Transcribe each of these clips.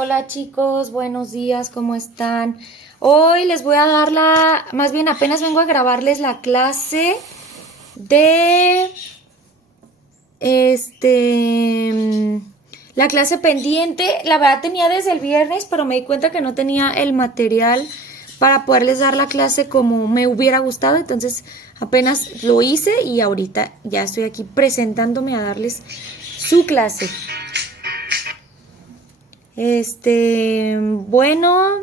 Hola chicos, buenos días, ¿cómo están? Hoy les voy a dar más bien apenas vengo a grabarles la clase de, la clase pendiente. La verdad tenía desde el viernes, pero me di cuenta que no tenía el material para poderles dar la clase como me hubiera gustado, entonces apenas lo hice y ahorita ya estoy aquí presentándome a darles su clase. Bueno,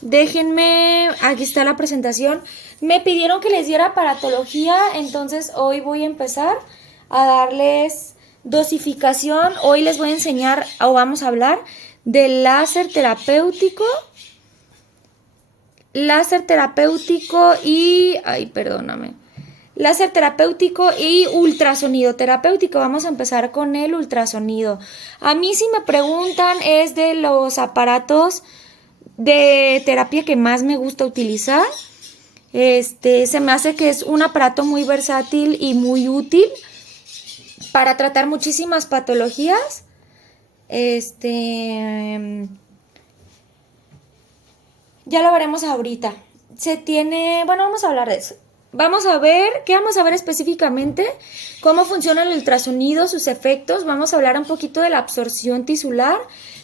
déjenme, aquí está la presentación. Me pidieron que les diera aparatología, entonces hoy voy a empezar a darles dosificación. Hoy les voy a enseñar o vamos a hablar del láser terapéutico y, ay, perdóname, láser terapéutico y ultrasonido terapéutico. Vamos a empezar con el ultrasonido. A mí si me preguntan es de los aparatos de terapia que más me gusta utilizar. Se me hace que es un aparato muy versátil y muy útil para tratar muchísimas patologías. Ya lo veremos ahorita. Bueno, vamos a hablar de eso. ¿Qué vamos a ver específicamente? Cómo funciona el ultrasonido, sus efectos. Vamos a hablar un poquito de la absorción tisular,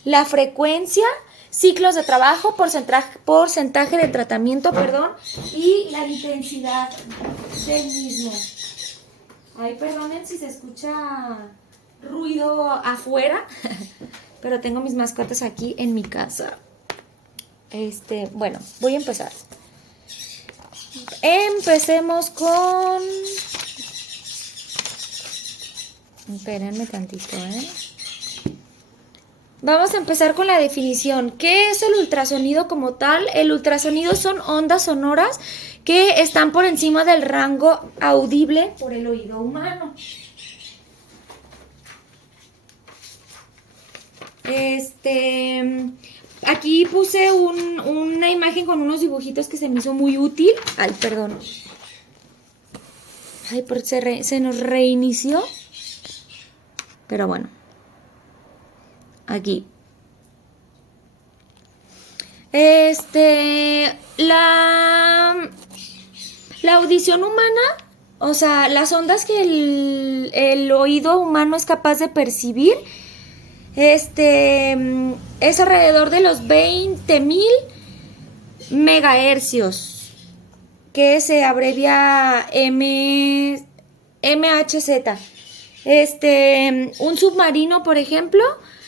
la frecuencia, ciclos de trabajo, porcentaje de tratamiento, perdón, y la intensidad del mismo. Ay, perdonen si se escucha ruido afuera, pero tengo mis mascotas aquí en mi casa. Bueno, voy a empezar. Empecemos con... Espérenme tantito, Vamos a empezar con la definición. ¿Qué es el ultrasonido como tal? El ultrasonido son ondas sonoras que están por encima del rango audible por el oído humano. Aquí puse una imagen con unos dibujitos que se me hizo muy útil. Ay, perdón. Ay, se nos reinició. Pero bueno. Aquí. La audición humana, o sea, las ondas que el oído humano es capaz de percibir, es alrededor de los 20.000 megahercios, que se abrevia MHZ. Un submarino, por ejemplo,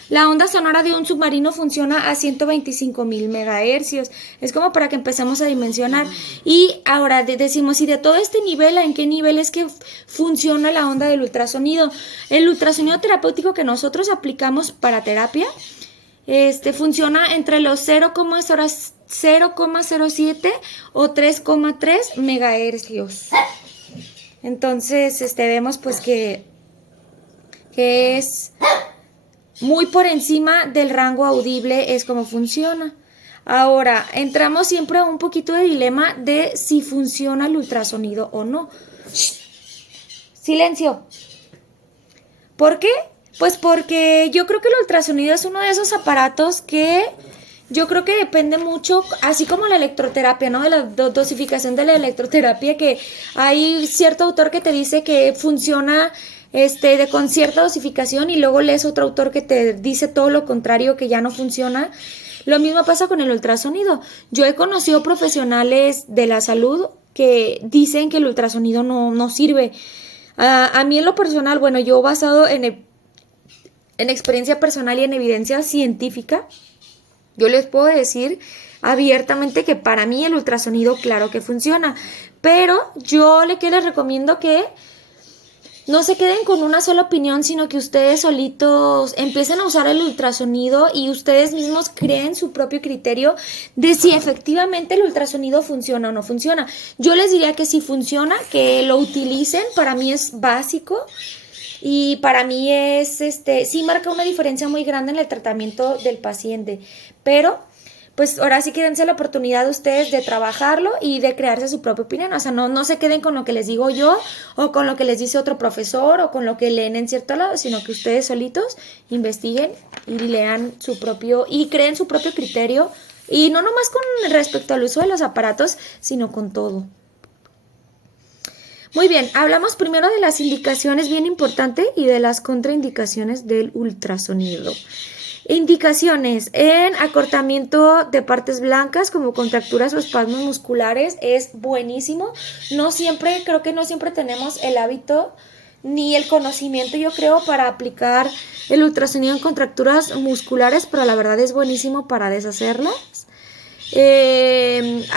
la onda sonora de un submarino funciona a 125.000 megahercios. Es como para que empecemos a dimensionar. Y ahora decimos, ¿y de todo este nivel, en qué nivel es que funciona la onda del ultrasonido? El ultrasonido terapéutico que nosotros aplicamos para terapia, funciona entre los 0,07 o 3,3 megahercios. Entonces, vemos pues que es muy por encima del rango audible, es como funciona. Ahora, entramos siempre a un poquito de dilema de si funciona el ultrasonido o no. Silencio. ¿Por qué? Pues porque yo creo que el ultrasonido es uno de esos aparatos que yo creo que depende mucho, así como la electroterapia, ¿no? De la dosificación de la electroterapia, que hay cierto autor que te dice que funciona con cierta dosificación y luego lees otro autor que te dice todo lo contrario, que ya no funciona. Lo mismo pasa con el ultrasonido. Yo he conocido profesionales de la salud que dicen que el ultrasonido no sirve. A mí en lo personal, bueno, yo basado en experiencia personal y en evidencia científica, yo les puedo decir abiertamente que para mí el ultrasonido claro que funciona, pero yo les recomiendo que no se queden con una sola opinión, sino que ustedes solitos empiecen a usar el ultrasonido y ustedes mismos creen su propio criterio de si efectivamente el ultrasonido funciona o no funciona. Yo les diría que si funciona, que lo utilicen, para mí es básico y para mí sí marca una diferencia muy grande en el tratamiento del paciente, pero pues ahora sí que dense la oportunidad de ustedes de trabajarlo y de crearse su propia opinión. O sea, no se queden con lo que les digo yo o con lo que les dice otro profesor o con lo que leen en cierto lado, sino que ustedes solitos investiguen y lean su propio y creen su propio criterio. Y no nomás con respecto al uso de los aparatos, sino con todo. Muy bien, hablamos primero de las indicaciones, bien importante, y de las contraindicaciones del ultrasonido. Indicaciones en acortamiento de partes blancas como contracturas o espasmos musculares es buenísimo. Creo que no siempre tenemos el hábito ni el conocimiento, yo creo, para aplicar el ultrasonido en contracturas musculares, pero la verdad es buenísimo para deshacerlas.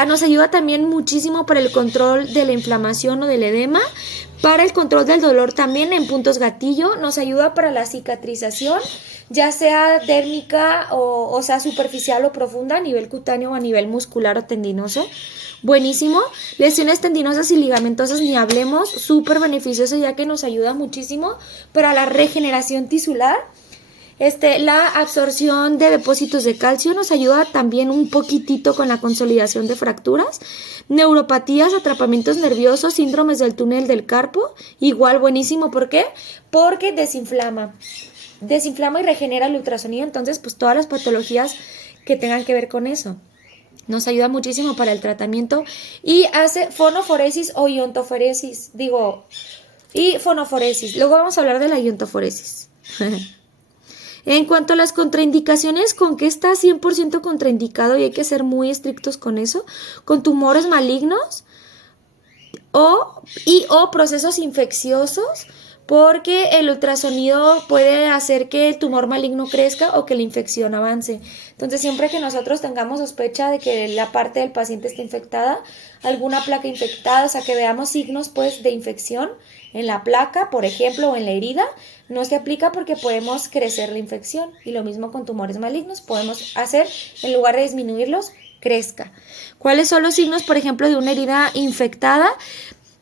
Nos ayuda también muchísimo para el control de la inflamación o del edema, para el control del dolor también en puntos gatillo, nos ayuda para la cicatrización, ya sea dérmica o sea superficial o profunda, a nivel cutáneo o a nivel muscular o tendinoso. Buenísimo. Lesiones tendinosas y ligamentosas ni hablemos, súper beneficioso ya que nos ayuda muchísimo para la regeneración tisular. La absorción de depósitos de calcio nos ayuda también un poquitito con la consolidación de fracturas, neuropatías, atrapamientos nerviosos, síndromes del túnel del carpo, igual buenísimo. ¿Por qué? Porque desinflama y regenera el ultrasonido, entonces pues todas las patologías que tengan que ver con eso. Nos ayuda muchísimo para el tratamiento y hace fonoforesis o iontoforesis, y fonoforesis. Luego vamos a hablar de la iontoforesis. En cuanto a las contraindicaciones, ¿con qué está 100% contraindicado y hay que ser muy estrictos con eso? Con tumores malignos o procesos infecciosos, porque el ultrasonido puede hacer que el tumor maligno crezca o que la infección avance. Entonces, siempre que nosotros tengamos sospecha de que la parte del paciente está infectada, alguna placa infectada, o sea, que veamos signos pues de infección en la placa, por ejemplo, o en la herida, no se aplica porque podemos crecer la infección. Y lo mismo con tumores malignos, podemos hacer, en lugar de disminuirlos, crezca. ¿Cuáles son los signos, por ejemplo, de una herida infectada?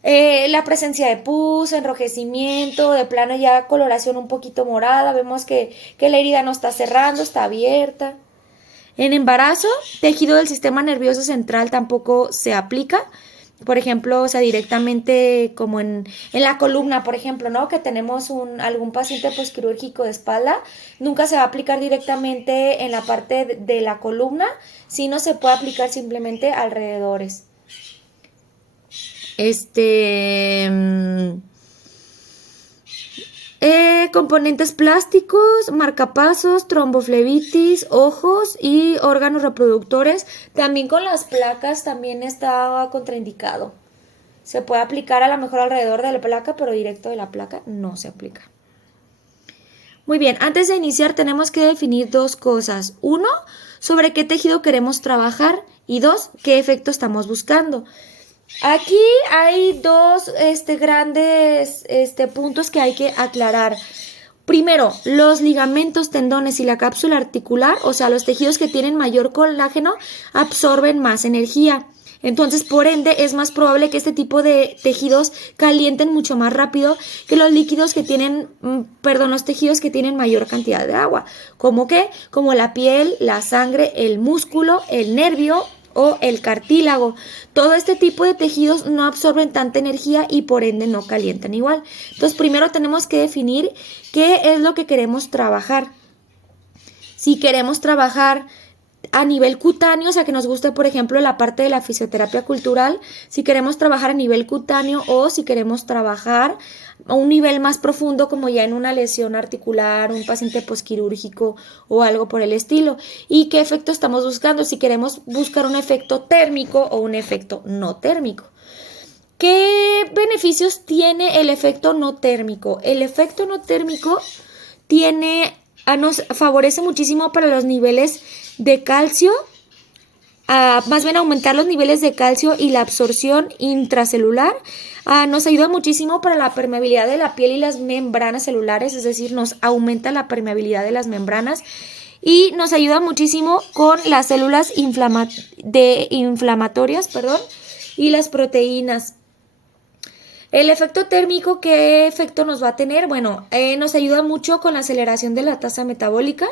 La presencia de pus, enrojecimiento, de plano ya coloración un poquito morada, vemos que la herida no está cerrando, está abierta. En embarazo, tejido del sistema nervioso central tampoco se aplica. Por ejemplo, o sea, directamente como en la columna, por ejemplo, ¿no? Que tenemos algún paciente posquirúrgico de espalda, nunca se va a aplicar directamente en la parte de la columna, sino se puede aplicar simplemente alrededores. Componentes plásticos, marcapasos, tromboflebitis, ojos y órganos reproductores. También con las placas también está contraindicado. Se puede aplicar a lo mejor alrededor de la placa, pero directo de la placa no se aplica. Muy bien, antes de iniciar tenemos que definir dos cosas. Uno, sobre qué tejido queremos trabajar y dos, qué efecto estamos buscando. Aquí hay dos grandes puntos que hay que aclarar. Primero, los ligamentos, tendones y la cápsula articular, o sea, los tejidos que tienen mayor colágeno, absorben más energía. Entonces, por ende, es más probable que este tipo de tejidos calienten mucho más rápido que los líquidos que tienen, los tejidos que tienen mayor cantidad de agua. ¿Cómo qué? Como la piel, la sangre, el músculo, el nervio o el cartílago. Todo este tipo de tejidos no absorben tanta energía y por ende no calientan igual. Entonces, primero tenemos que definir qué es lo que queremos trabajar. Si queremos trabajar a nivel cutáneo, o sea, que nos guste, por ejemplo, la parte de la fisioterapia cultural, si queremos trabajar a nivel cutáneo o si queremos trabajar a un nivel más profundo, como ya en una lesión articular, un paciente posquirúrgico o algo por el estilo. ¿Y qué efecto estamos buscando? Si queremos buscar un efecto térmico o un efecto no térmico. ¿Qué beneficios tiene el efecto no térmico? El efecto no térmico nos favorece muchísimo para los niveles de calcio, más bien aumentar los niveles de calcio y la absorción intracelular. Nos ayuda muchísimo para la permeabilidad de la piel y las membranas celulares, es decir, nos aumenta la permeabilidad de las membranas y nos ayuda muchísimo con las células inflamatorias, y las proteínas. El efecto térmico, ¿qué efecto nos va a tener? Bueno, nos ayuda mucho con la aceleración de la tasa metabólica,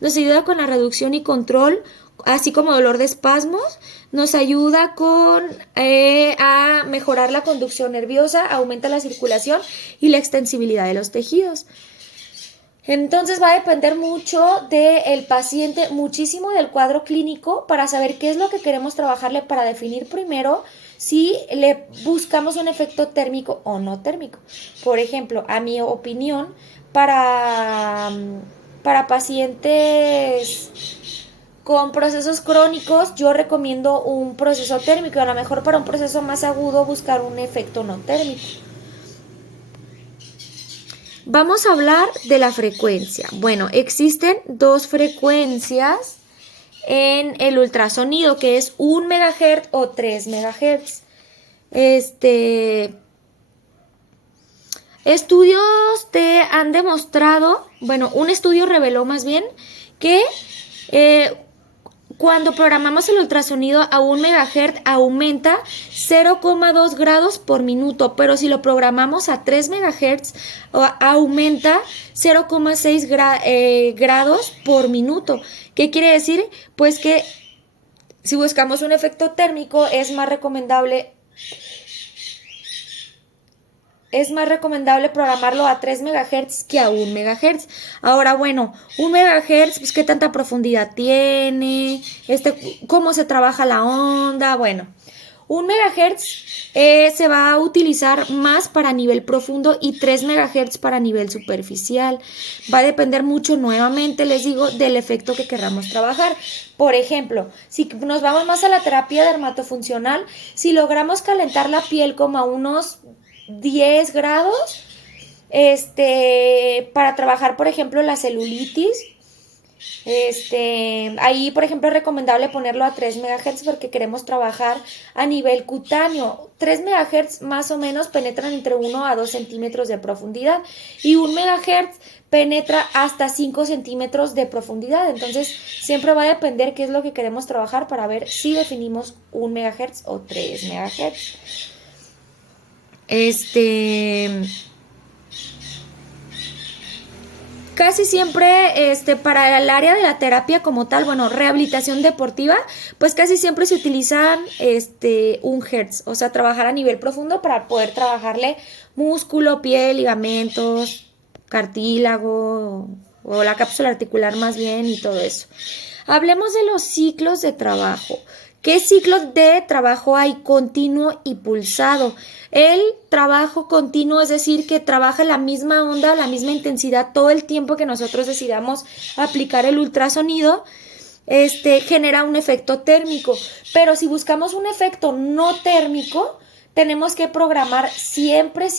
nos ayuda con la reducción y control así como dolor de espasmos. Nos ayuda a mejorar la conducción nerviosa, aumenta la circulación y la extensibilidad de los tejidos. Entonces va a depender mucho del paciente, muchísimo del cuadro clínico para saber qué es lo que queremos trabajarle, para definir primero si le buscamos un efecto térmico o no térmico. Por ejemplo, a mi opinión, para pacientes con procesos crónicos, yo recomiendo un proceso térmico. A lo mejor para un proceso más agudo buscar un efecto no térmico. Vamos a hablar de la frecuencia. Bueno, existen dos frecuencias en el ultrasonido, que es 1 MHz o 3 MHz. Estudios te han demostrado, bueno, un estudio reveló más bien que cuando programamos el ultrasonido a 1 MHz aumenta 0,2 grados por minuto, pero si lo programamos a 3 MHz aumenta 0,6 grados por minuto. ¿Qué quiere decir? Pues que si buscamos un efecto térmico es más recomendable programarlo a 3 MHz que a 1 MHz. Ahora, bueno, 1 MHz, pues qué tanta profundidad tiene, cómo se trabaja la onda. Bueno, 1 MHz se va a utilizar más para nivel profundo y 3 MHz para nivel superficial. Va a depender mucho, nuevamente les digo, del efecto que queramos trabajar. Por ejemplo, si nos vamos más a la terapia dermatofuncional, si logramos calentar la piel como a unos 10 grados, para trabajar, por ejemplo, la celulitis, ahí, por ejemplo, es recomendable ponerlo a 3 MHz porque queremos trabajar a nivel cutáneo. 3 MHz más o menos penetran entre 1 a 2 centímetros de profundidad y 1 MHz penetra hasta 5 centímetros de profundidad. Entonces, siempre va a depender qué es lo que queremos trabajar para ver si definimos 1 MHz o 3 MHz. Casi siempre para el área de la terapia como tal, bueno, rehabilitación deportiva, pues casi siempre se utilizan 1 Hz, o sea, trabajar a nivel profundo para poder trabajarle músculo, piel, ligamentos, cartílago o la cápsula articular más bien y todo eso. Hablemos de los ciclos de trabajo. ¿Qué ciclos de trabajo hay? Continuo y pulsado. El trabajo continuo, es decir, que trabaja la misma onda, la misma intensidad todo el tiempo que nosotros decidamos aplicar el ultrasonido, genera un efecto térmico. Pero si buscamos un efecto no térmico, tenemos que programar siempre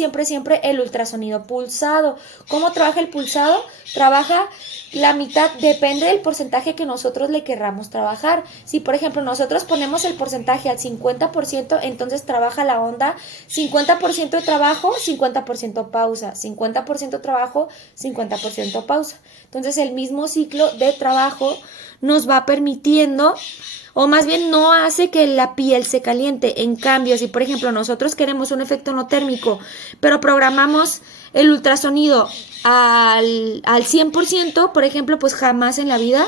el ultrasonido pulsado. ¿Cómo trabaja el pulsado? Trabaja la mitad, depende del porcentaje que nosotros le querramos trabajar. Si, por ejemplo, nosotros ponemos el porcentaje al 50%, entonces trabaja la onda 50% de trabajo, 50% pausa, 50% trabajo, 50% pausa. Entonces, el mismo ciclo de trabajo nos va permitiendo, o más bien no hace que la piel se caliente. En cambio, si por ejemplo nosotros queremos un efecto no térmico, pero programamos el ultrasonido al 100%, por ejemplo, pues jamás en la vida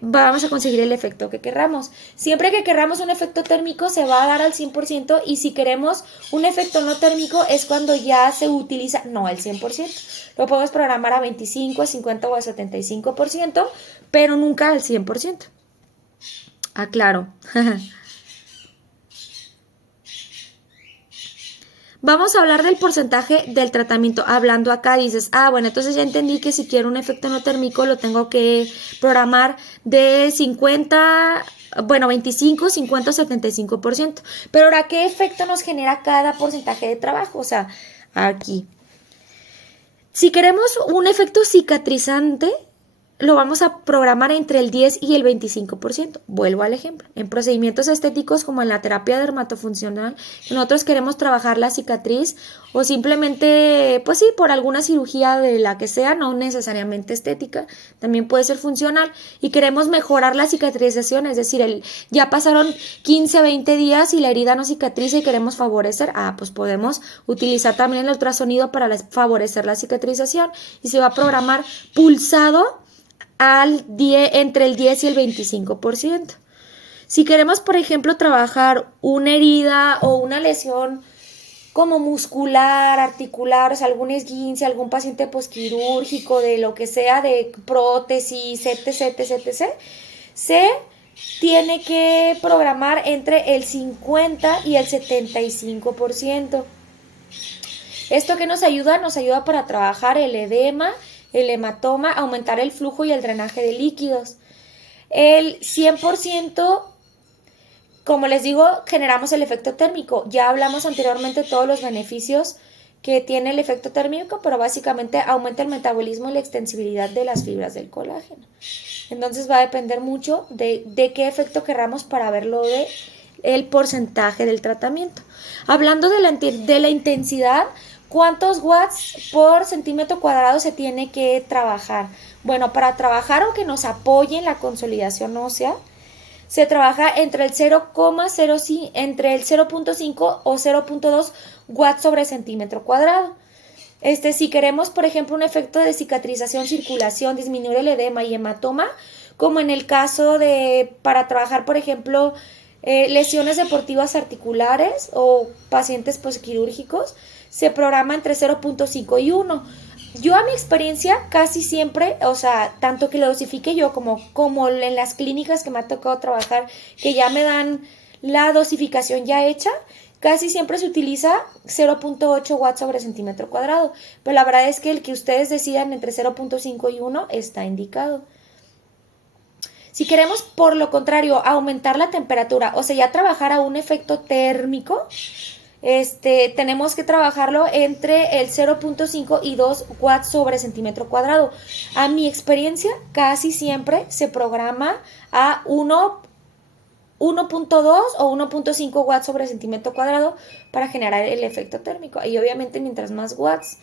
vamos a conseguir el efecto que querramos. Siempre que querramos un efecto térmico se va a dar al 100%, y si queremos un efecto no térmico es cuando ya se utiliza, no al 100%. Lo podemos programar a 25, a 50 o a 75%, pero nunca al 100%. Aclaro. Vamos a hablar del porcentaje del tratamiento. Hablando acá dices, bueno, entonces ya entendí que si quiero un efecto no térmico lo tengo que programar de 25, 50 o 75%. Pero ahora, ¿qué efecto nos genera cada porcentaje de trabajo? O sea, aquí. Si queremos un efecto cicatrizante, lo vamos a programar entre el 10 y el 25%. Vuelvo al ejemplo. En procedimientos estéticos como en la terapia dermatofuncional, nosotros queremos trabajar la cicatriz o simplemente, pues sí, por alguna cirugía de la que sea, no necesariamente estética, también puede ser funcional, y queremos mejorar la cicatrización, es decir, ya pasaron 15, 20 días y la herida no cicatriza y queremos favorecer, pues podemos utilizar también el ultrasonido para favorecer la cicatrización, y se va a programar pulsado entre el 10 y el 25%. Si queremos, por ejemplo, trabajar una herida o una lesión como muscular, articular, o sea, algún esguince, algún paciente posquirúrgico, de lo que sea, de prótesis, etc., etc., se tiene que programar entre el 50 y el 75%. ¿Esto qué nos ayuda? Nos ayuda para trabajar el edema, el hematoma, aumentar el flujo y el drenaje de líquidos. El 100%, como les digo, generamos el efecto térmico. Ya hablamos anteriormente de todos los beneficios que tiene el efecto térmico, pero básicamente aumenta el metabolismo y la extensibilidad de las fibras del colágeno. Entonces va a depender mucho de qué efecto querramos para verlo de el porcentaje del tratamiento. Hablando de la intensidad, ¿cuántos watts por centímetro cuadrado se tiene que trabajar? Bueno, para trabajar o que nos apoye en la consolidación ósea, se trabaja entre el 0,5 o 0,2 watts sobre centímetro cuadrado. Si queremos, por ejemplo, un efecto de cicatrización, circulación, disminuir el edema y hematoma, como en el caso para trabajar, por ejemplo, lesiones deportivas articulares o pacientes posquirúrgicos, se programa entre 0,5 y 1. Yo a mi experiencia casi siempre, o sea, tanto que lo dosifique yo como en las clínicas que me ha tocado trabajar, que ya me dan la dosificación ya hecha, casi siempre se utiliza 0,8 watts sobre centímetro cuadrado. Pero la verdad es que el que ustedes decidan entre 0,5 y 1 está indicado. Si queremos, por lo contrario, aumentar la temperatura, o sea, ya trabajar a un efecto térmico, tenemos que trabajarlo entre el 0,5 y 2 watts sobre centímetro cuadrado. A mi experiencia, casi siempre se programa a 1.2 o 1.5 watts sobre centímetro cuadrado para generar el efecto térmico. Y obviamente mientras más watts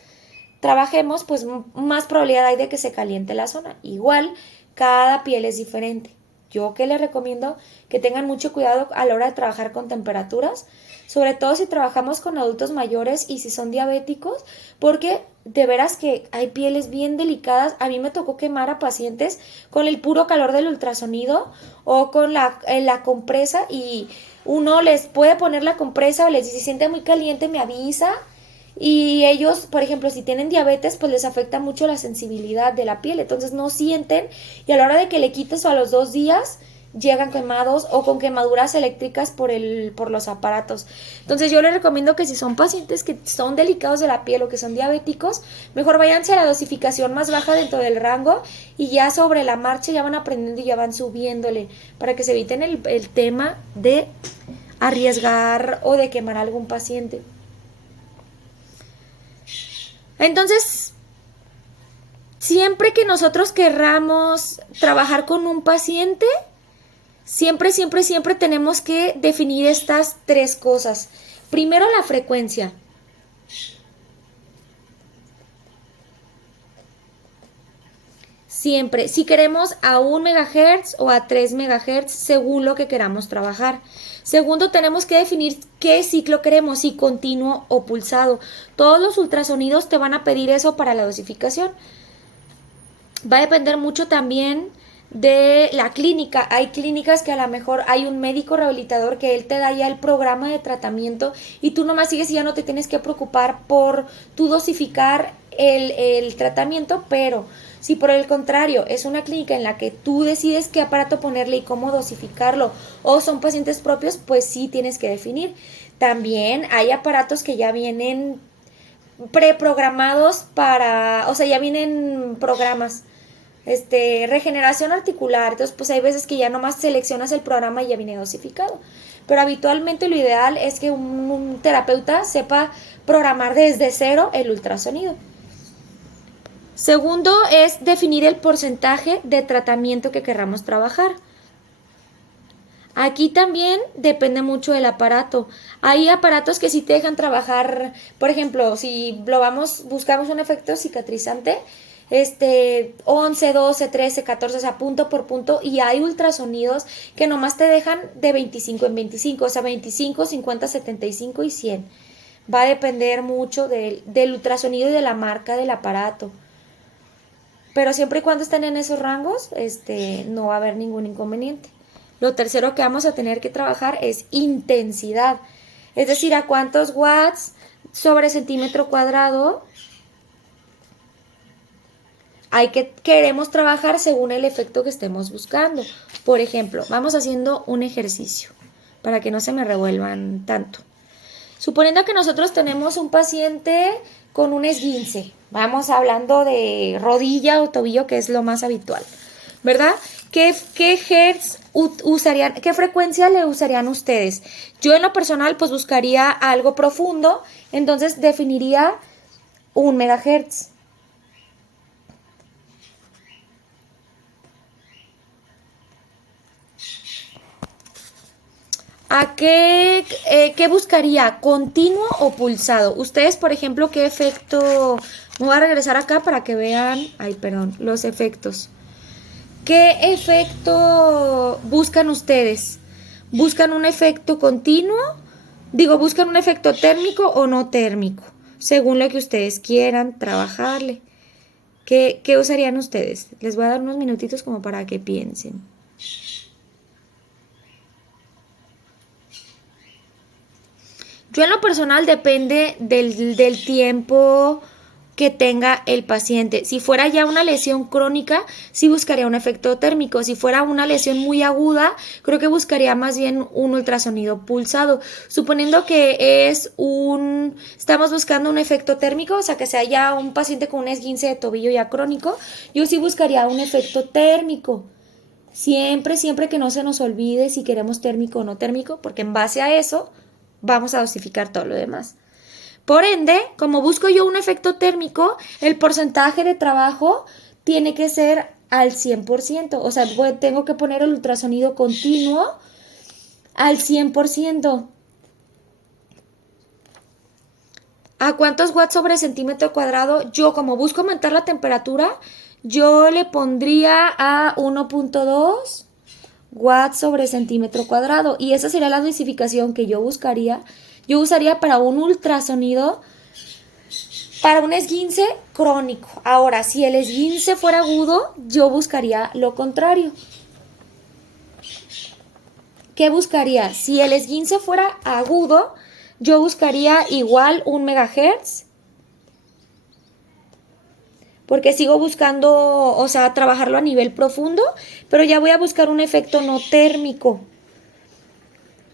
trabajemos, pues más probabilidad hay de que se caliente la zona. Igual, cada piel es diferente. Yo que les recomiendo que tengan mucho cuidado a la hora de trabajar con temperaturas, sobre todo si trabajamos con adultos mayores y si son diabéticos, porque de veras que hay pieles bien delicadas. A mí me tocó quemar a pacientes con el puro calor del ultrasonido o con la compresa, y uno les puede poner la compresa o les dice, si siente muy caliente, me avisa. Y ellos, por ejemplo, si tienen diabetes, pues les afecta mucho la sensibilidad de la piel, entonces no sienten, y a la hora de que le quites o a los 2 días llegan quemados o con quemaduras eléctricas por los aparatos. Entonces yo les recomiendo que si son pacientes que son delicados de la piel o que son diabéticos, mejor váyanse a la dosificación más baja dentro del rango, y ya sobre la marcha ya van aprendiendo y ya van subiéndole para que se eviten el tema de arriesgar o de quemar a algún paciente. Entonces, siempre que nosotros querramos trabajar con un paciente, siempre tenemos que definir estas 3 cosas. Primero, la frecuencia. Siempre, si queremos a 1 MHz o a 3 MHz, según lo que queramos trabajar. Segundo, tenemos que definir qué ciclo queremos, si continuo o pulsado. Todos los ultrasonidos te van a pedir eso para la dosificación. Va a depender mucho también de la clínica. Hay clínicas que a lo mejor hay un médico rehabilitador que él te da ya el programa de tratamiento y tú nomás sigues y ya no te tienes que preocupar por tú dosificar el tratamiento, pero si por el contrario es una clínica en la que tú decides qué aparato ponerle y cómo dosificarlo, o son pacientes propios, pues sí tienes que definir. También hay aparatos que ya vienen preprogramados o sea, ya vienen programas. Regeneración articular, entonces pues hay veces que ya nomás seleccionas el programa y ya viene dosificado, pero habitualmente lo ideal es que un terapeuta sepa programar desde cero el ultrasonido. Segundo es definir el porcentaje de tratamiento que querramos trabajar. Aquí también depende mucho del aparato. Hay aparatos que sí te dejan trabajar, por ejemplo, si buscamos un efecto cicatrizante, 11, 12, 13, 14, o sea, punto por punto, y hay ultrasonidos que nomás te dejan de 25 en 25, o sea, 25, 50, 75 y 100. Va a depender mucho del ultrasonido y de la marca del aparato. pero siempre y cuando estén en esos rangos, no va a haber ningún inconveniente. Lo tercero que vamos a tener que trabajar es intensidad, es decir, a cuántos watts sobre centímetro cuadrado queremos trabajar según el efecto que estemos buscando. Por ejemplo, vamos haciendo un ejercicio para que no se me revuelvan tanto. Suponiendo que nosotros tenemos un paciente con un esguince, vamos hablando de rodilla o tobillo, que es lo más habitual, ¿verdad? ¿Qué hertz usarían, qué frecuencia le usarían ustedes? Yo en lo personal pues buscaría algo profundo, entonces definiría 1 megahertz. ¿A qué buscaría? ¿Continuo o pulsado? Ustedes, por ejemplo, ¿qué efecto? Me voy a regresar acá para que vean, los efectos. ¿Qué efecto buscan ustedes? ¿Buscan un efecto continuo? ¿Buscan un efecto térmico o no térmico? Según lo que ustedes quieran trabajarle. ¿Qué usarían ustedes? Les voy a dar unos minutitos como para que piensen. Yo en lo personal depende del tiempo que tenga el paciente. Si fuera ya una lesión crónica, sí buscaría un efecto térmico. Si fuera una lesión muy aguda, creo que buscaría más bien un ultrasonido pulsado. Suponiendo que estamos buscando un efecto térmico, o sea, que sea ya un paciente con un esguince de tobillo ya crónico, yo sí buscaría un efecto térmico. Siempre que no se nos olvide si queremos térmico o no térmico, porque en base a eso vamos a dosificar todo lo demás. Por ende, como busco yo un efecto térmico, el porcentaje de trabajo tiene que ser al 100%. O sea, tengo que poner el ultrasonido continuo al 100%. ¿A cuántos watts sobre centímetro cuadrado? Yo, como busco aumentar la temperatura, yo le pondría a 1.2 watts sobre centímetro cuadrado. Y esa sería la dosificación que yo buscaría. Yo usaría para un ultrasonido, para un esguince crónico. Ahora, si el esguince fuera agudo, yo buscaría lo contrario. ¿Qué buscaría? Si el esguince fuera agudo, yo buscaría igual 1 megahertz. Porque sigo buscando, o sea, trabajarlo a nivel profundo, pero ya voy a buscar un efecto no térmico.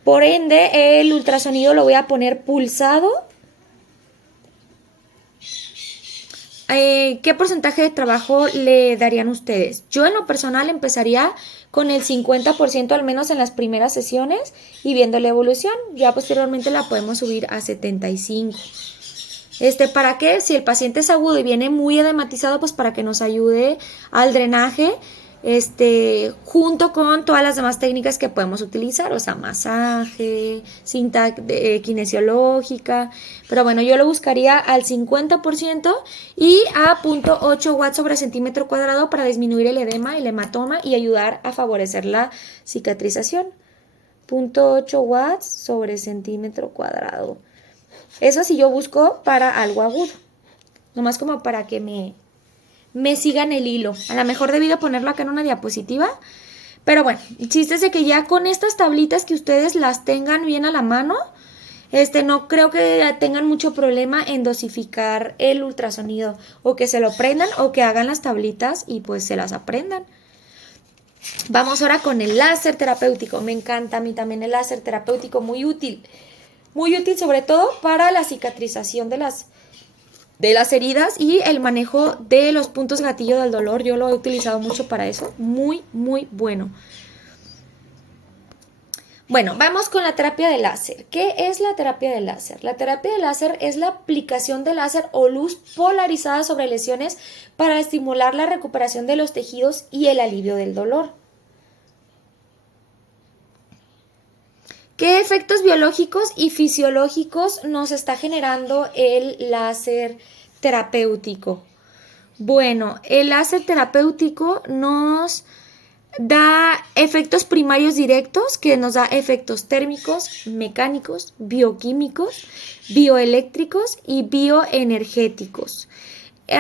Por ende, el ultrasonido lo voy a poner pulsado. ¿Qué porcentaje de trabajo le darían ustedes? Yo en lo personal empezaría con el 50% al menos en las primeras sesiones y viendo la evolución. Ya posteriormente la podemos subir a 75%. ¿Para qué? Si el paciente es agudo y viene muy edematizado, pues para que nos ayude al drenaje, junto con todas las demás técnicas que podemos utilizar, o sea, masaje, cinta kinesiológica, pero bueno, yo lo buscaría al 50% y a 0.8 watts sobre centímetro cuadrado para disminuir el edema, el hematoma y ayudar a favorecer la cicatrización. 0.8 watts sobre centímetro cuadrado. Eso sí yo busco para algo agudo, nomás como para que me sigan el hilo. A lo mejor debido ponerlo acá en una diapositiva, pero bueno, el chiste es de que ya con estas tablitas que ustedes las tengan bien a la mano, no creo que tengan mucho problema en dosificar el ultrasonido, o que se lo prendan o que hagan las tablitas y pues se las aprendan. Vamos ahora con el láser terapéutico. Me encanta a mí también el láser terapéutico, muy útil sobre todo para la cicatrización de las heridas y el manejo de los puntos gatillo del dolor. Yo lo he utilizado mucho para eso, muy bueno. Bueno, vamos con la terapia de láser. ¿Qué es la terapia de láser? La terapia de láser es la aplicación de láser o luz polarizada sobre lesiones para estimular la recuperación de los tejidos y el alivio del dolor. ¿Qué efectos biológicos y fisiológicos nos está generando el láser terapéutico? Bueno, el láser terapéutico nos da efectos primarios directos, que nos da efectos térmicos, mecánicos, bioquímicos, bioeléctricos y bioenergéticos.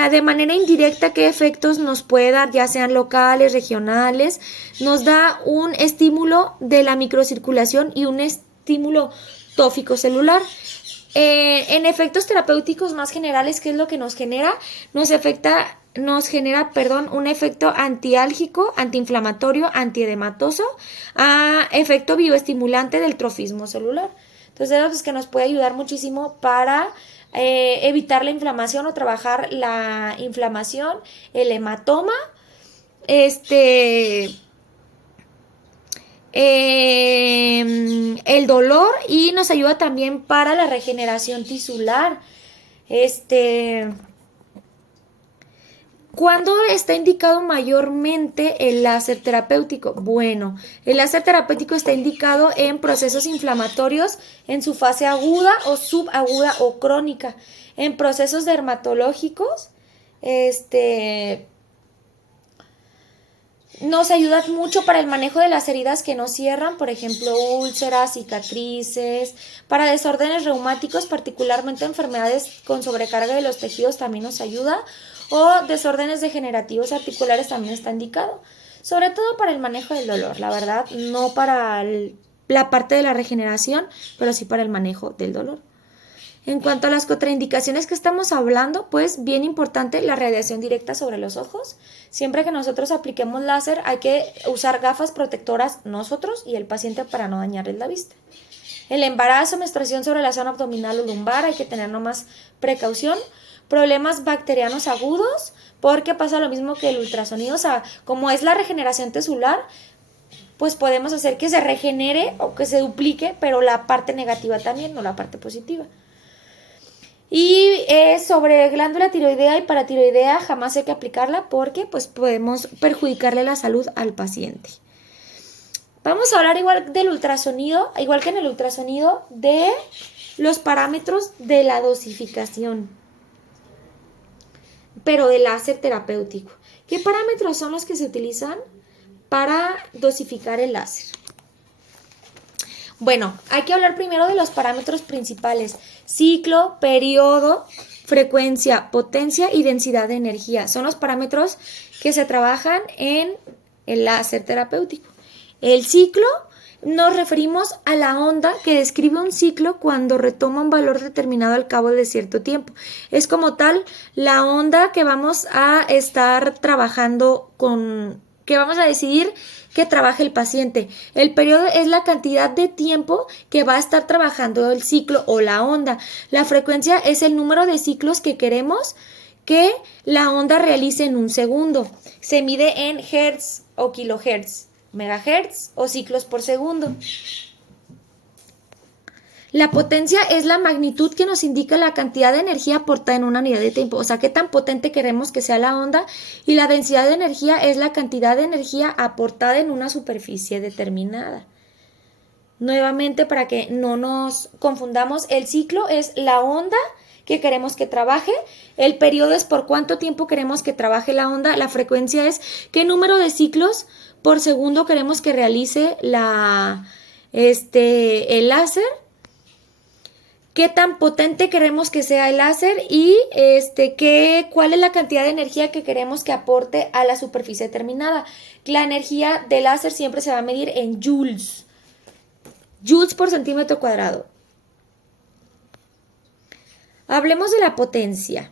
de manera indirecta qué efectos nos puede dar, ya sean locales, regionales. Nos da un estímulo de la microcirculación y un estímulo tófico celular. En efectos terapéuticos más generales, ¿qué es lo que nos genera? Nos genera, un efecto antiálgico, antiinflamatorio, antiedematoso, efecto bioestimulante del trofismo celular. Entonces, es que nos puede ayudar muchísimo para evitar la inflamación o trabajar la inflamación, el hematoma, el dolor, y nos ayuda también para la regeneración tisular. ¿Cuándo está indicado mayormente el láser terapéutico? Bueno, el láser terapéutico está indicado en procesos inflamatorios en su fase aguda o subaguda o crónica, en procesos dermatológicos, nos ayuda mucho para el manejo de las heridas que no cierran, por ejemplo, úlceras, cicatrices, para desórdenes reumáticos, particularmente enfermedades con sobrecarga de los tejidos también nos ayuda, o desórdenes degenerativos articulares también está indicado, sobre todo para el manejo del dolor, la verdad, no para la parte de la regeneración, pero sí para el manejo del dolor. En cuanto a las contraindicaciones que estamos hablando, pues bien importante la radiación directa sobre los ojos. Siempre que nosotros apliquemos láser hay que usar gafas protectoras nosotros y el paciente para no dañarles la vista. El embarazo, menstruación sobre la zona abdominal o lumbar, hay que tener nomás precaución. Problemas bacterianos agudos, porque pasa lo mismo que el ultrasonido, o sea, como es la regeneración tisular, pues podemos hacer que se regenere o que se duplique, pero la parte negativa también, no la parte positiva. Y sobre glándula tiroidea y paratiroidea jamás hay que aplicarla porque pues podemos perjudicarle la salud al paciente. Vamos a hablar igual del ultrasonido, igual que en el ultrasonido, de los parámetros de la dosificación, pero del láser terapéutico. ¿Qué parámetros son los que se utilizan para dosificar el láser? Bueno, hay que hablar primero de los parámetros principales: ciclo, periodo, frecuencia, potencia y densidad de energía. Son los parámetros que se trabajan en el láser terapéutico. El ciclo, nos referimos a la onda que describe un ciclo cuando retoma un valor determinado al cabo de cierto tiempo. Es como tal la onda que vamos a estar trabajando con, que vamos a decidir que trabaje el paciente. El periodo es la cantidad de tiempo que va a estar trabajando el ciclo o la onda. La frecuencia es el número de ciclos que queremos que la onda realice en un segundo. Se mide en hertz o kilohertz, megahertz o ciclos por segundo. La potencia es la magnitud que nos indica la cantidad de energía aportada en una unidad de tiempo, o sea, qué tan potente queremos que sea la onda, y la densidad de energía es la cantidad de energía aportada en una superficie determinada. Nuevamente, para que no nos confundamos, el ciclo es la onda que queremos que trabaje, el periodo es por cuánto tiempo queremos que trabaje la onda, la frecuencia es qué número de ciclos por segundo queremos que realice el láser, qué tan potente queremos que sea el láser y cuál es la cantidad de energía que queremos que aporte a la superficie determinada. La energía del láser siempre se va a medir en joules. Joules por centímetro cuadrado. Hablemos de la potencia.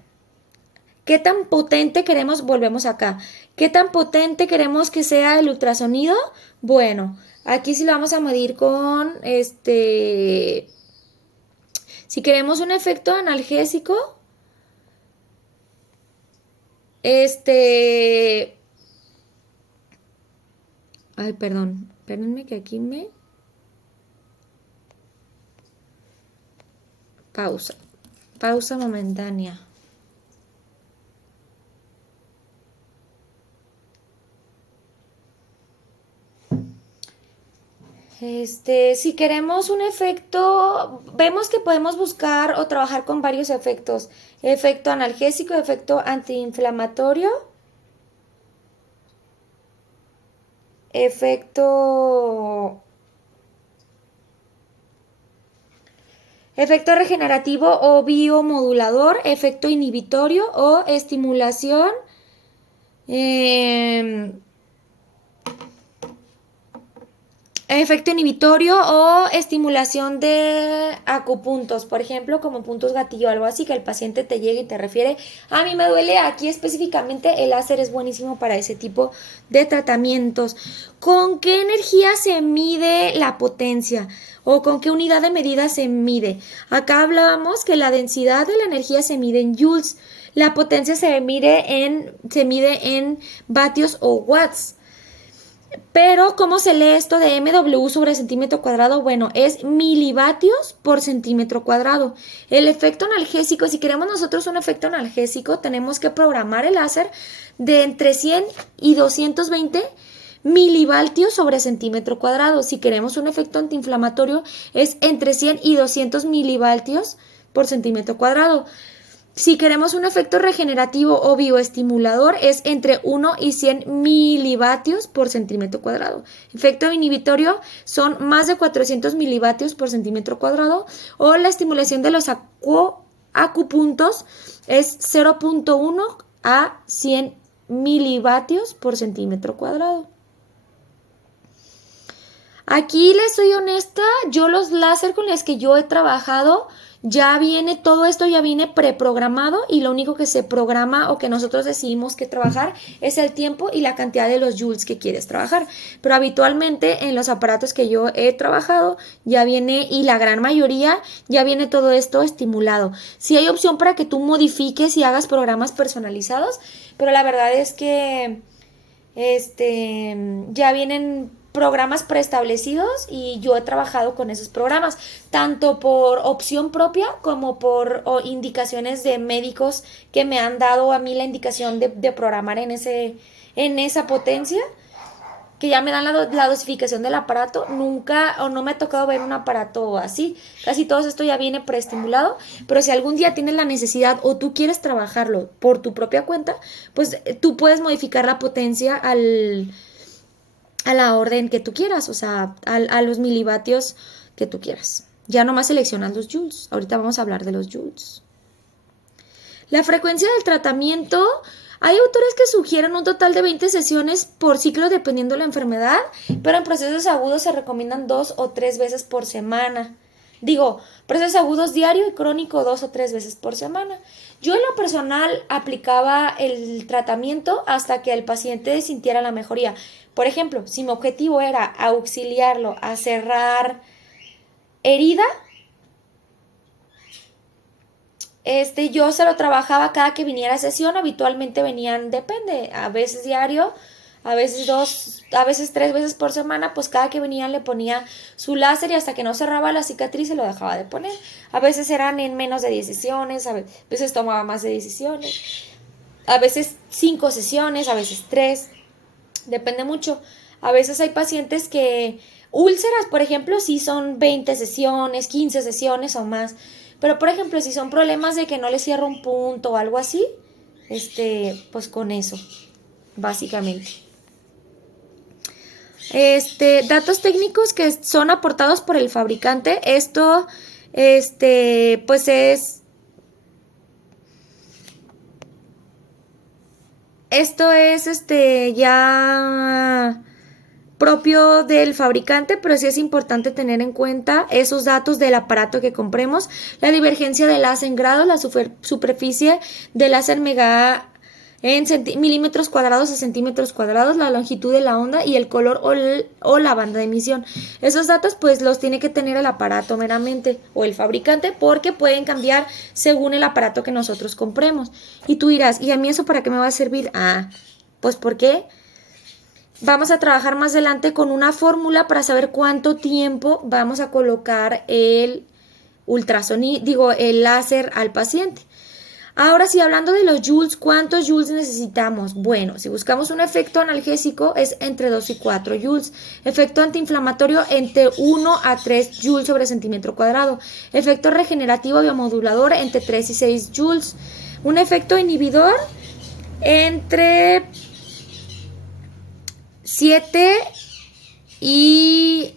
¿Qué tan potente queremos? Volvemos acá. ¿Qué tan potente queremos que sea el ultrasonido? Bueno, aquí sí lo vamos a medir con si queremos un efecto analgésico, ay, perdón, espérenme que aquí me pausa momentánea. Si queremos un efecto, vemos que podemos buscar o trabajar con varios efectos: efecto analgésico, efecto antiinflamatorio, efecto efecto regenerativo o biomodulador, efecto inhibitorio o estimulación. Efecto inhibitorio o estimulación de acupuntos, por ejemplo, como puntos gatillo o algo así, que el paciente te llegue y te refiere, a mí me duele aquí específicamente, el láser es buenísimo para ese tipo de tratamientos. ¿Con qué energía se mide la potencia? ¿O con qué unidad de medida se mide? Acá hablábamos que la densidad de la energía se mide en joules, la potencia se mide en vatios o watts. Pero, ¿cómo se lee esto de MW sobre centímetro cuadrado? Bueno, es milivatios por centímetro cuadrado. El efecto analgésico, si queremos nosotros un efecto analgésico, tenemos que programar el láser de entre 100 y 220 milivoltios sobre centímetro cuadrado. Si queremos un efecto antiinflamatorio, es entre 100 y 200 milivoltios por centímetro cuadrado. Si queremos un efecto regenerativo o bioestimulador, es entre 1 y 100 milivatios por centímetro cuadrado. Efecto inhibitorio son más de 400 milivatios por centímetro cuadrado. O la estimulación de los acupuntos es 0.1 a 100 milivatios por centímetro cuadrado. Aquí les soy honesta, yo los láser con los que yo he trabajado, ya viene, todo esto ya viene preprogramado y lo único que se programa o que nosotros decidimos que trabajar es el tiempo y la cantidad de los joules que quieres trabajar. Pero habitualmente en los aparatos que yo he trabajado ya viene, y la gran mayoría ya viene todo esto estimulado. Sí hay opción para que tú modifiques y hagas programas personalizados, pero la verdad es que ya vienen programas preestablecidos y yo he trabajado con esos programas, tanto por opción propia como por indicaciones de médicos que me han dado a mí la indicación de programar en esa potencia, que ya me dan la dosificación del aparato. Nunca o no me ha tocado ver un aparato así, casi todo esto ya viene preestimulado, pero si algún día tienes la necesidad o tú quieres trabajarlo por tu propia cuenta, pues tú puedes modificar la potencia a la orden que tú quieras, o sea, a los milivatios que tú quieras. Ya nomás seleccionas los joules. Ahorita vamos a hablar de los joules. La frecuencia del tratamiento, hay autores que sugieren un total de 20 sesiones por ciclo dependiendo de la enfermedad, pero en procesos agudos se recomiendan 2 o 3 veces por semana. Digo, procesos agudos diario y crónico 2 o 3 veces por semana. Yo en lo personal aplicaba el tratamiento hasta que el paciente sintiera la mejoría. Por ejemplo, si mi objetivo era auxiliarlo a cerrar herida, yo se lo trabajaba cada que viniera a sesión. Habitualmente venían, depende, a veces diario, a veces 2, a veces 3 veces por semana. Pues cada que venían le ponía su láser y hasta que no cerraba la cicatriz se lo dejaba de poner. A veces eran en menos de 10 sesiones, a veces tomaba más de 10 sesiones, a veces 5 sesiones, a veces 3, depende mucho. A veces hay pacientes que úlceras, por ejemplo, sí son 20 sesiones, 15 sesiones o más. Pero, por ejemplo, si son problemas de que no le cierra un punto o algo así, pues con eso, básicamente. Datos técnicos que son aportados por el fabricante. Esto, pues esto es, ya propio del fabricante, pero sí es importante tener en cuenta esos datos del aparato que compremos: la divergencia del láser en grados, la superficie del láser mega en milímetros cuadrados a centímetros cuadrados, la longitud de la onda y el color o la banda de emisión. Esos datos pues los tiene que tener el aparato meramente o el fabricante, porque pueden cambiar según el aparato que nosotros compremos. Y tú dirás, ¿y a mí eso para qué me va a servir? Pues porque vamos a trabajar más adelante con una fórmula para saber cuánto tiempo vamos a colocar el ultrasonido, el láser al paciente. Ahora sí, hablando de los joules, ¿cuántos joules necesitamos? Bueno, si buscamos un efecto analgésico es entre 2 y 4 joules. Efecto antiinflamatorio entre 1 a 3 joules sobre centímetro cuadrado. Efecto regenerativo biomodulador entre 3 y 6 joules. Un efecto inhibidor entre 7 y,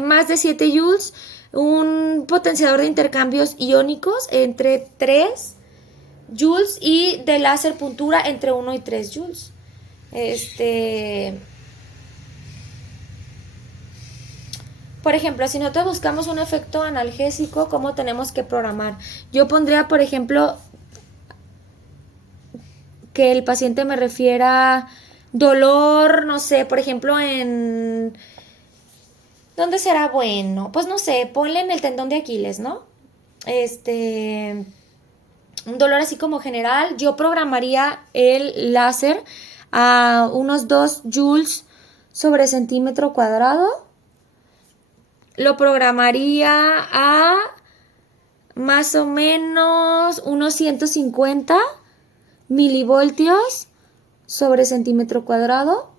más de 7 joules. un potenciador de intercambios iónicos entre 3 joules y de láser puntura entre 1 y 3 joules. Por ejemplo, si nosotros buscamos un efecto analgésico, ¿cómo tenemos que programar? Yo pondría, por ejemplo, que el paciente me refiera dolor, no sé, por ejemplo, en... ¿Dónde será bueno? Pues no sé, ponle en el tendón de Aquiles, ¿no? Un dolor así como general. Yo programaría el láser a unos 2 joules sobre centímetro cuadrado. Lo programaría a más o menos unos 150 milivoltios sobre centímetro cuadrado.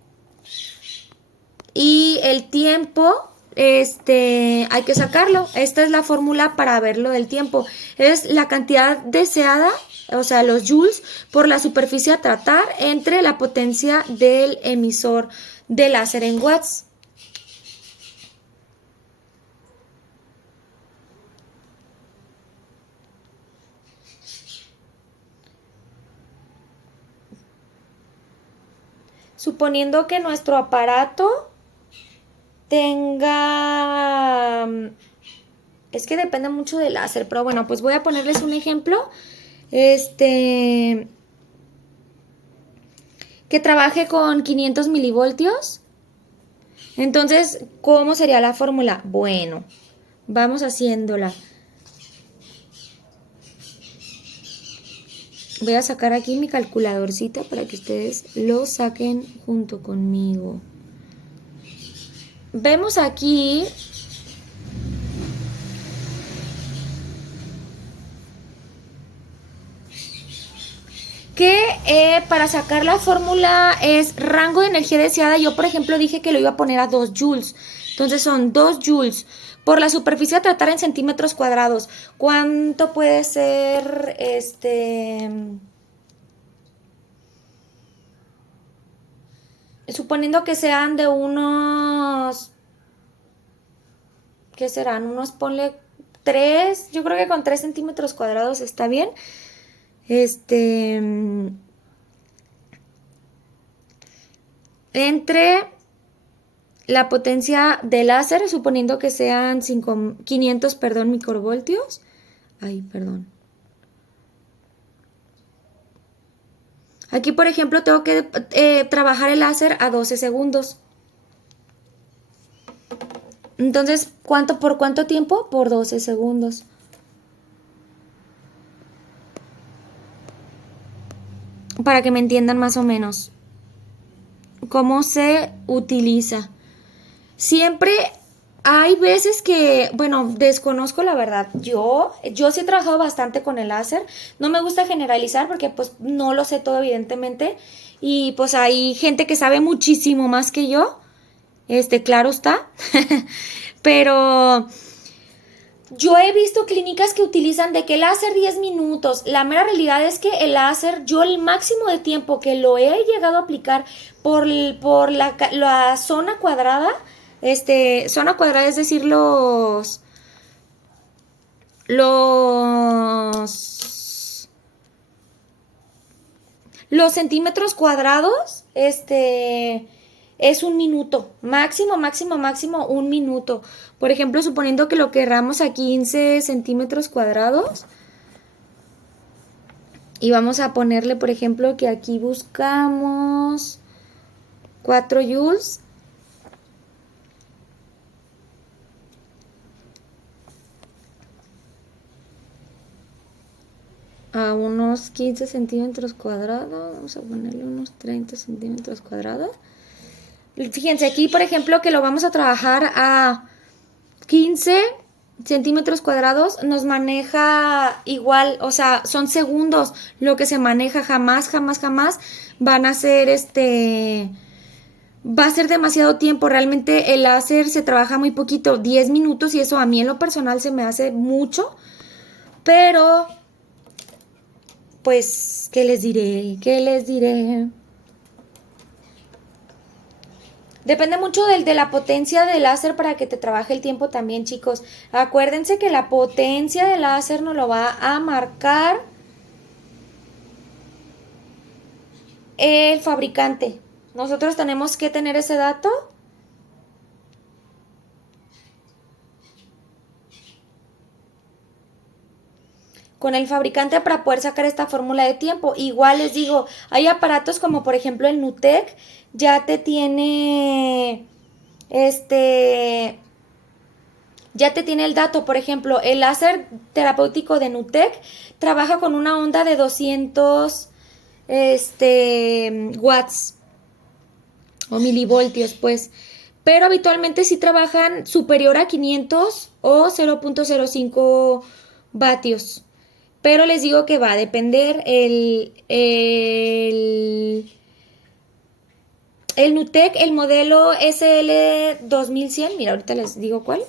Y el tiempo, hay que sacarlo. Esta es la fórmula para verlo del tiempo. Es la cantidad deseada, o sea, los joules por la superficie a tratar entre la potencia del emisor de láser en watts. Suponiendo que nuestro aparato tenga... Es que depende mucho del láser, pero bueno, pues voy a ponerles un ejemplo. Que trabaje con 500 milivoltios. Entonces, ¿cómo sería la fórmula? Bueno, vamos haciéndola. Voy a sacar aquí mi calculadorcita para que ustedes lo saquen junto conmigo. Vemos aquí que para sacar la fórmula es rango de energía deseada. Yo, por ejemplo, dije que lo iba a poner a 2 joules. Entonces son 2 joules por la superficie a tratar en centímetros cuadrados. ¿Cuánto puede ser suponiendo que sean de unos... ¿Qué serán? Unos, ponle 3. Yo creo que con 3 centímetros cuadrados está bien. Entre la potencia de láser, suponiendo que sean 500, microvoltios. Ay, perdón. Aquí, por ejemplo, tengo que trabajar el láser a 12 segundos. Entonces, ¿por cuánto tiempo? Por 12 segundos. Para que me entiendan más o menos cómo se utiliza. Siempre hay veces que, bueno, desconozco la verdad. Yo sí he trabajado bastante con el láser. No me gusta generalizar porque pues no lo sé todo evidentemente. Y pues hay gente que sabe muchísimo más que yo. Claro está. Pero yo he visto clínicas que utilizan de que el láser 10 minutos. La mera realidad es que el láser, yo el máximo de tiempo que lo he llegado a aplicar por la zona cuadrada, zona cuadrada es decir, los centímetros cuadrados, es 1 minuto, máximo, máximo, máximo 1 minuto. Por ejemplo, suponiendo que lo querramos a 15 centímetros cuadrados. Y vamos a ponerle, por ejemplo, que aquí buscamos 4 joules. A unos 15 centímetros cuadrados. Vamos a ponerle unos 30 centímetros cuadrados. Fíjense, aquí, por ejemplo, que lo vamos a trabajar a 15 centímetros cuadrados, nos maneja igual, o sea, son segundos lo que se maneja, jamás, jamás, jamás van a ser va a ser demasiado tiempo. Realmente el láser se trabaja muy poquito, 10 minutos, y eso a mí en lo personal se me hace mucho, pero pues, ¿qué les diré? ¿Qué les diré? Depende mucho de la potencia del láser para que te trabaje el tiempo también, chicos. Acuérdense que la potencia del láser nos lo va a marcar el fabricante. Nosotros tenemos que tener ese dato. Con el fabricante para poder sacar esta fórmula de tiempo. Igual les digo, hay aparatos como por ejemplo el Nutec, ya te tiene ya te tiene el dato. Por ejemplo, el láser terapéutico de Nutec trabaja con una onda de 200 watts o milivoltios, pues. Pero habitualmente sí trabajan superior a 500 o 0.05 vatios. Pero les digo que va a depender el Nutec, el modelo SL2100. Mira, ahorita les digo cuál.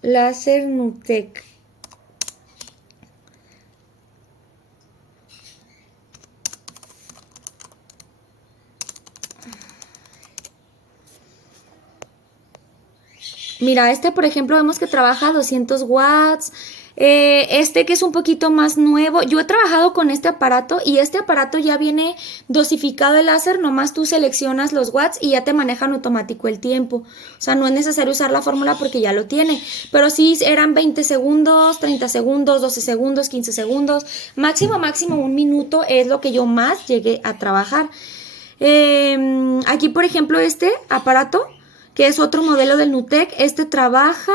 Láser Nutec. Mira, por ejemplo, vemos que trabaja a 200 watts. Que es un poquito más nuevo. Yo he trabajado con este aparato y este aparato ya viene dosificado el láser. Nomás tú seleccionas los watts y ya te manejan automático el tiempo. O sea, no es necesario usar la fórmula porque ya lo tiene. Pero sí eran 20 segundos, 30 segundos, 12 segundos, 15 segundos. Máximo, un minuto es lo que yo más llegué a trabajar. Aquí, por ejemplo, este aparato, que es otro modelo del Nutec, trabaja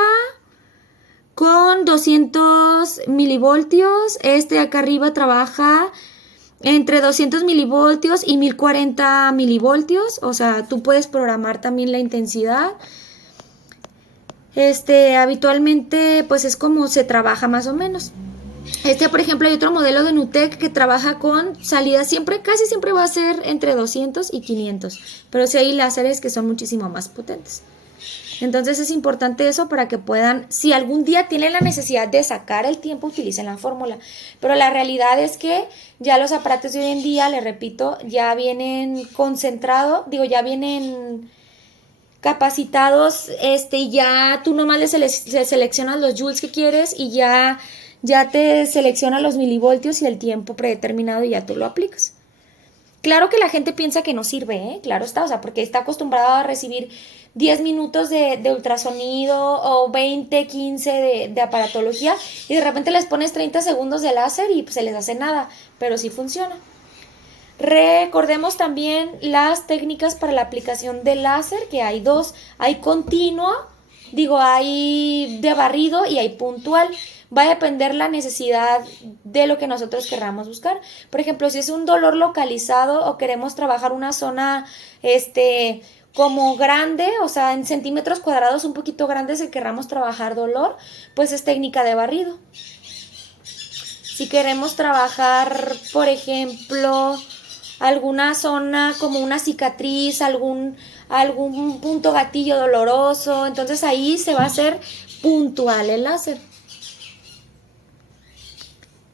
con 200 milivoltios. Acá arriba trabaja entre 200 milivoltios y 1040 milivoltios. O sea, tú puedes programar también la intensidad. Habitualmente, pues es como se trabaja más o menos. Por ejemplo, hay otro modelo de Nutec que trabaja con salida casi siempre va a ser entre 200 y 500. Pero sí hay láseres que son muchísimo más potentes. Entonces es importante eso para que puedan, si algún día tienen la necesidad de sacar el tiempo, utilicen la fórmula. Pero la realidad es que ya los aparatos de hoy en día, les repito, ya vienen ya vienen capacitados, ya tú nomás le seleccionas los joules que quieres y ya te selecciona los milivoltios y el tiempo predeterminado y ya tú lo aplicas. Claro que la gente piensa que no sirve, ¿eh? Claro está, o sea, porque está acostumbrado a recibir 10 minutos de ultrasonido o 20, 15 de aparatología y de repente les pones 30 segundos de láser y pues se les hace nada, pero sí funciona. Recordemos también las técnicas para la aplicación del láser, que hay dos. Hay continuo, hay de barrido y hay puntual. Va a depender la necesidad de lo que nosotros querramos buscar. Por ejemplo, si es un dolor localizado o queremos trabajar una zona como grande, o sea, en centímetros cuadrados un poquito grandes y querramos trabajar dolor, pues es técnica de barrido. Si queremos trabajar, por ejemplo, alguna zona como una cicatriz, algún punto gatillo doloroso, entonces ahí se va a hacer puntual el láser.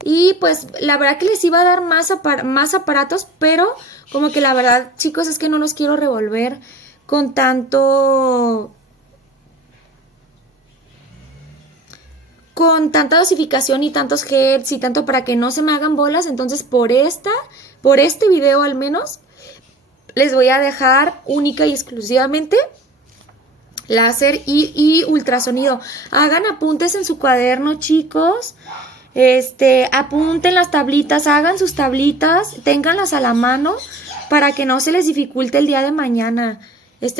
Y pues la verdad que les iba a dar más aparatos, pero como que la verdad, chicos, es que no los quiero revolver con tanta dosificación y tantos hertz y tanto para que no se me hagan bolas. Entonces por este video al menos les voy a dejar única y exclusivamente láser y ultrasonido. Hagan apuntes en su cuaderno, chicos. Apunten las tablitas, hagan sus tablitas, ténganlas a la mano para que no se les dificulte el día de mañana.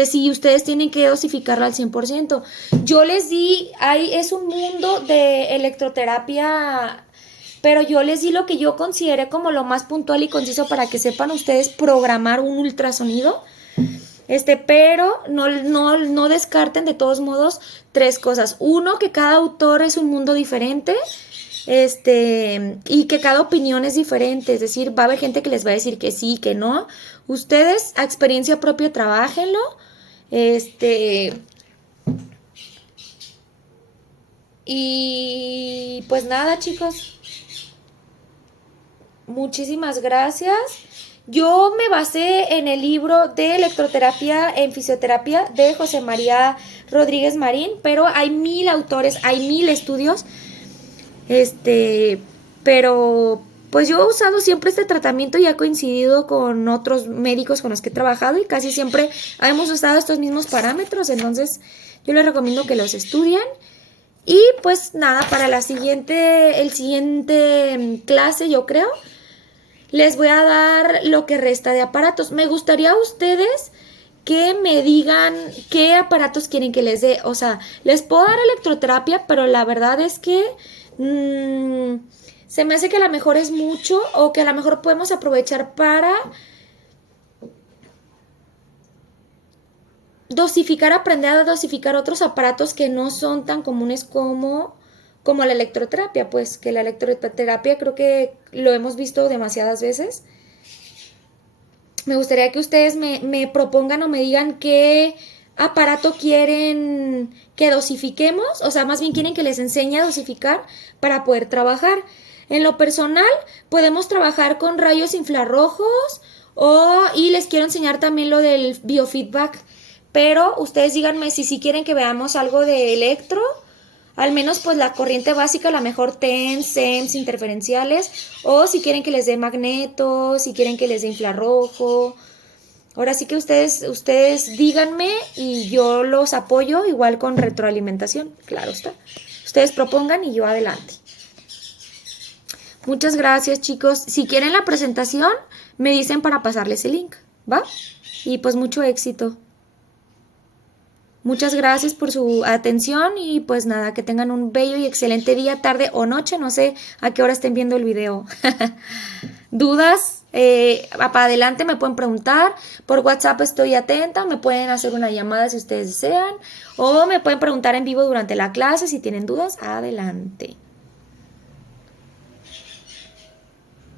Sí, ustedes tienen que dosificarlo al 100%. Yo les di, es un mundo de electroterapia, pero yo les di lo que yo consideré como lo más puntual y conciso para que sepan ustedes programar un ultrasonido. Pero no descarten de todos modos 3 cosas. Uno, que cada autor es un mundo diferente. Y que cada opinión es diferente, es decir, va a haber gente que les va a decir que sí, que no. Ustedes a experiencia propia trabájenlo. Y pues nada, chicos. Muchísimas gracias. Yo me basé en el libro de electroterapia en fisioterapia de José María Rodríguez Marín, pero hay 1000 autores, hay 1000 estudios. Pero pues yo he usado siempre este tratamiento y ha coincidido con otros médicos con los que he trabajado y casi siempre hemos usado estos mismos parámetros, entonces yo les recomiendo que los estudien. Y pues nada, para el siguiente clase, yo creo, les voy a dar lo que resta de aparatos. Me gustaría a ustedes que me digan qué aparatos quieren que les dé. O sea, les puedo dar electroterapia, pero la verdad es que se me hace que a lo mejor es mucho o que a lo mejor podemos aprovechar para dosificar, aprender a dosificar otros aparatos que no son tan comunes como la electroterapia, pues que la electroterapia creo que lo hemos visto demasiadas veces. Me gustaría que ustedes me propongan o me digan qué aparato quieren que dosifiquemos, o sea, más bien quieren que les enseñe a dosificar para poder trabajar. En lo personal, podemos trabajar con rayos infrarrojos y les quiero enseñar también lo del biofeedback. Pero ustedes díganme si quieren que veamos algo de electro, al menos pues la corriente básica, la mejor TENS, SEMS, interferenciales, o si quieren que les dé magneto, si quieren que les dé infrarrojo. Ahora sí que ustedes díganme y yo los apoyo igual con retroalimentación, claro está. Ustedes propongan y yo adelante. Muchas gracias, chicos. Si quieren la presentación, me dicen para pasarles el link, ¿va? Y pues mucho éxito. Muchas gracias por su atención y pues nada, que tengan un bello y excelente día, tarde o noche, no sé a qué hora estén viendo el video. ¿Dudas? Para adelante me pueden preguntar, por WhatsApp estoy atenta, me pueden hacer una llamada si ustedes desean o me pueden preguntar en vivo durante la clase si tienen dudas, adelante.